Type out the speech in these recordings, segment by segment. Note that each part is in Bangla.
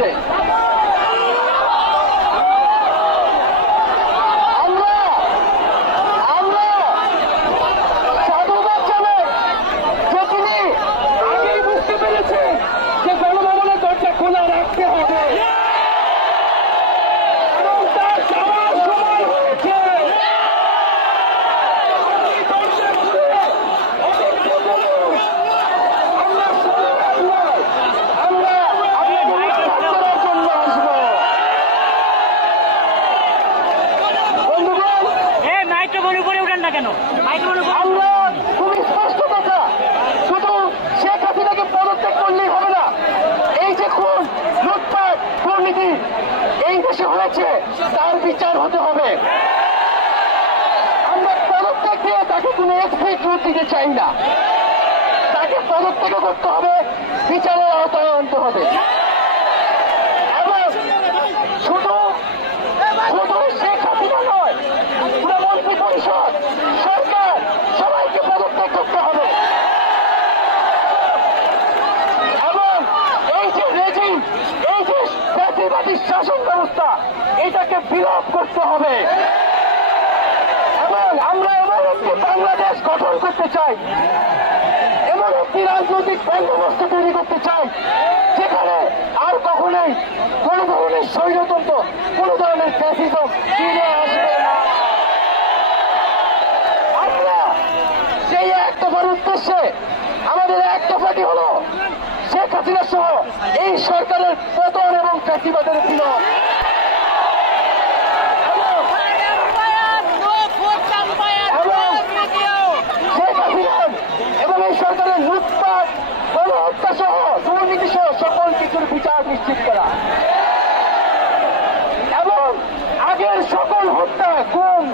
হচ্ছে। সাধুবাদ জানাই যে তিনি আগেই বুঝতে পেরেছেন যে গণভবনের দরজা খোলা রাখতে হবে এবং তার যাওয়ার সময় হয়েছে। আমরা খুবই স্পষ্ট কথা, শুধু শেখ হাসিনাকে পদত্যাগ করলেই হবে না। এই যে খুন, লুটপাট, দুর্নীতি এই দেশে হয়েছে তার বিচার হতে হবে। আমরা পদত্যাগ দিয়ে তাকে কোনো এক্সিট রুট দিতে চাই না, তাকে পদত্যাগ করতে হবে, বিচারের আওতায় আনতে হবে। এবং শুধু শেখ হাসিনা নয়, পুরো মন্ত্রী পরিষদ, সরকার সবাইকে পদত্যাগ করতে হবে। এবং এই যে রেজিম, এই যে ফ্যাসিবাদী শাসন ব্যবস্থা, এটাকে বিলোপ করতে হবে। এবং আমরা এমন একটি বাংলাদেশ গঠন করতে চাই, এমন একটি রাজনৈতিক বন্দোবস্ত তৈরি করতে চাই যেখানে আর কখনোই কোন ধরনের স্বৈরতন্ত্র, কোন ধরনের ফ্যাসিজম ফিরে আসবে না। আমরা সেই এক দফার উদ্দেশ্যে আমাদের এক দফাটি হল শেখ হাসিনা সহ এই সরকারের পতন এবং ফ্যাসিবাদের বিলোপ। শেখ হাসিনা এবং এই সরকারের লুটপাট, গণহত্যা সহ দুর্নীতি সহ সকল কিছুর বিচার নিশ্চিত করা এবং আগের সকল হত্যা, গুম,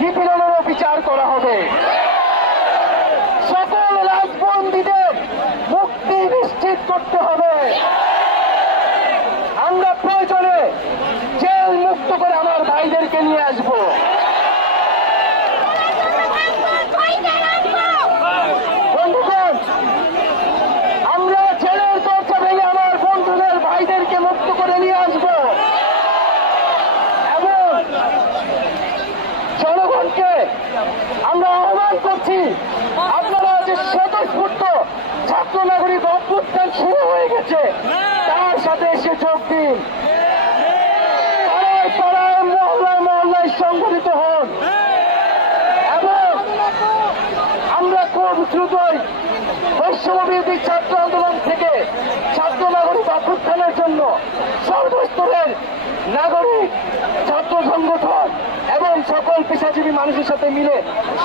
নিপীড়নেরও বিচার করা হবে। সকল রাজবন্দীদের মুক্তি নিশ্চিত করতে হবে। আমরা প্রয়োজনে জেল মুক্ত করে আমার ভাইদেরকে নিয়ে আসবো। বন্ধুগণ, আমরা জেলের দরজা ভেঙে আমার বন্ধুদের ভাইদেরকে মুক্ত করে নিয়ে আসবো এবং জনগণকে আমরা আহ্বান করছি, আপনারা যে স্বতঃস্ফূর্ত ছাত্র নাগরিক অভ্যুত্থান শুরু হয়ে গেছে, তার সাথে এসে যোগ দিন। পাড়ায় পাড়ায়, মহল্লায় মহল্লায় সংগঠিত হন এবং আমরা খুব দ্রুতই বৈষম্যবিরোধী ছাত্র আন্দোলন থেকে ছাত্র নাগরিক অভ্যুত্থানের জন্য সর্বস্তরের নাগরিক, ছাত্র সংগঠন এবং সকল পেশাজীবী মানুষের সাথে মিলে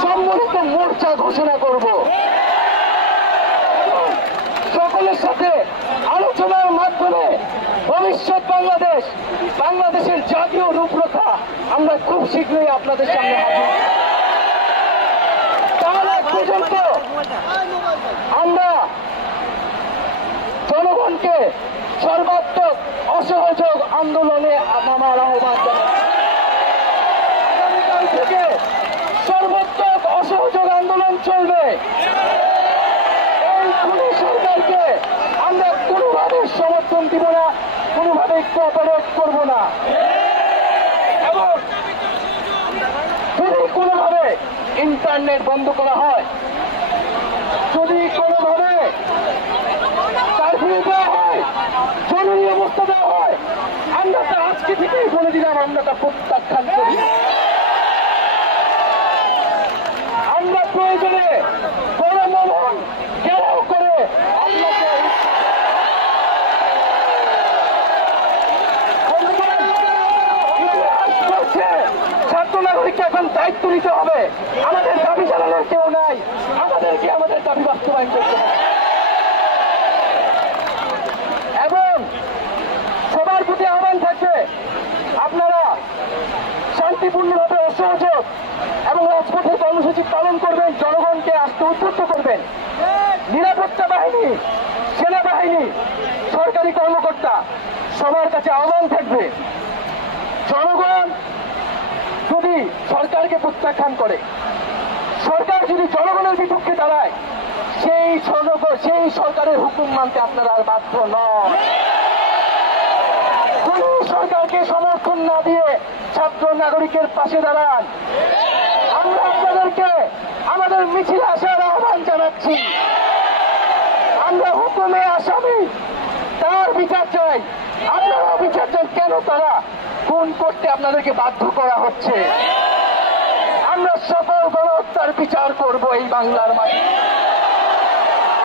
সম্মিলিত মোর্চা ঘোষণা করব। সকলের সাথে আলোচনার মাধ্যমে ভবিষ্যৎ বাংলাদেশের জাতীয় রূপরেখা আমরা খুব শীঘ্রই আপনাদের সামনে হাজির। তার আগ পর্যন্ত আমরা জনগণকে সর্বাত্মক অসহযোগ আন্দোলনে নামার আহ্বান জানাই। আগামীকাল থেকে সর্বাত্মক অসহযোগ আন্দোলন চলবে। এই খুনি সরকারকে আমরা কোনোভাবে সমর্থন দিব না, কোনোভাবে কোঅপারেট করব না এবং যদি কোনোভাবে ইন্টারনেট বন্ধ করা হয়, যদি কোনোভাবে কারফিউ দেওয়া হয়, জরুরি অবস্থা দেওয়া হয়, আমরা তা আজকে থেকেই বলে দিলাম, আমরা তা প্রত্যাখ্যান করি। আমরা প্রয়োজনে গণভবন ঘেরাও করে আপনাকে ছাত্র নাগরিককে এখন দায়িত্ব নিতে হবে। আমাদের দাবি জানানোর কেউ নাই, আমাদেরকে আমাদের দাবি বাস্তবায়ন করতে হবে এবং সবার প্রতি আহ্বান থাকবে, আপনারা শান্তিপূর্ণভাবে অসহযোগ এবং রাজপথের কর্মসূচি পালন করবেন, জনগণকে আসতে উদ্বুদ্ধ করবেন। নিরাপত্তা বাহিনী, সেনাবাহিনী, সরকারি কর্মকর্তা সবার কাছে আহ্বান থাকবে, জনগণ যদি সরকারকে প্রত্যাখ্যান করে, সরকার যদি জনগণের বিপক্ষে দাঁড়ায়, সেই সরকারের হুকুম মানতে আপনারা আর বাধ্য নন। খুনি সরকারকে সমর্থন না দিয়ে ছাত্র নাগরিকের পাশে দাঁড়ান। আমরা আপনাদেরকে আমাদের মিছিলে আসার আহ্বান জানাচ্ছি। আমরা হুকুমে আসামি, তার বিচার চাই। আপনারাও বিচার চান, কেন তারা খুন করতে আপনাদেরকে বাধ্য করা হচ্ছে। আমরা সকল গণহত্যার বিচার করব এই বাংলার মাটিতে।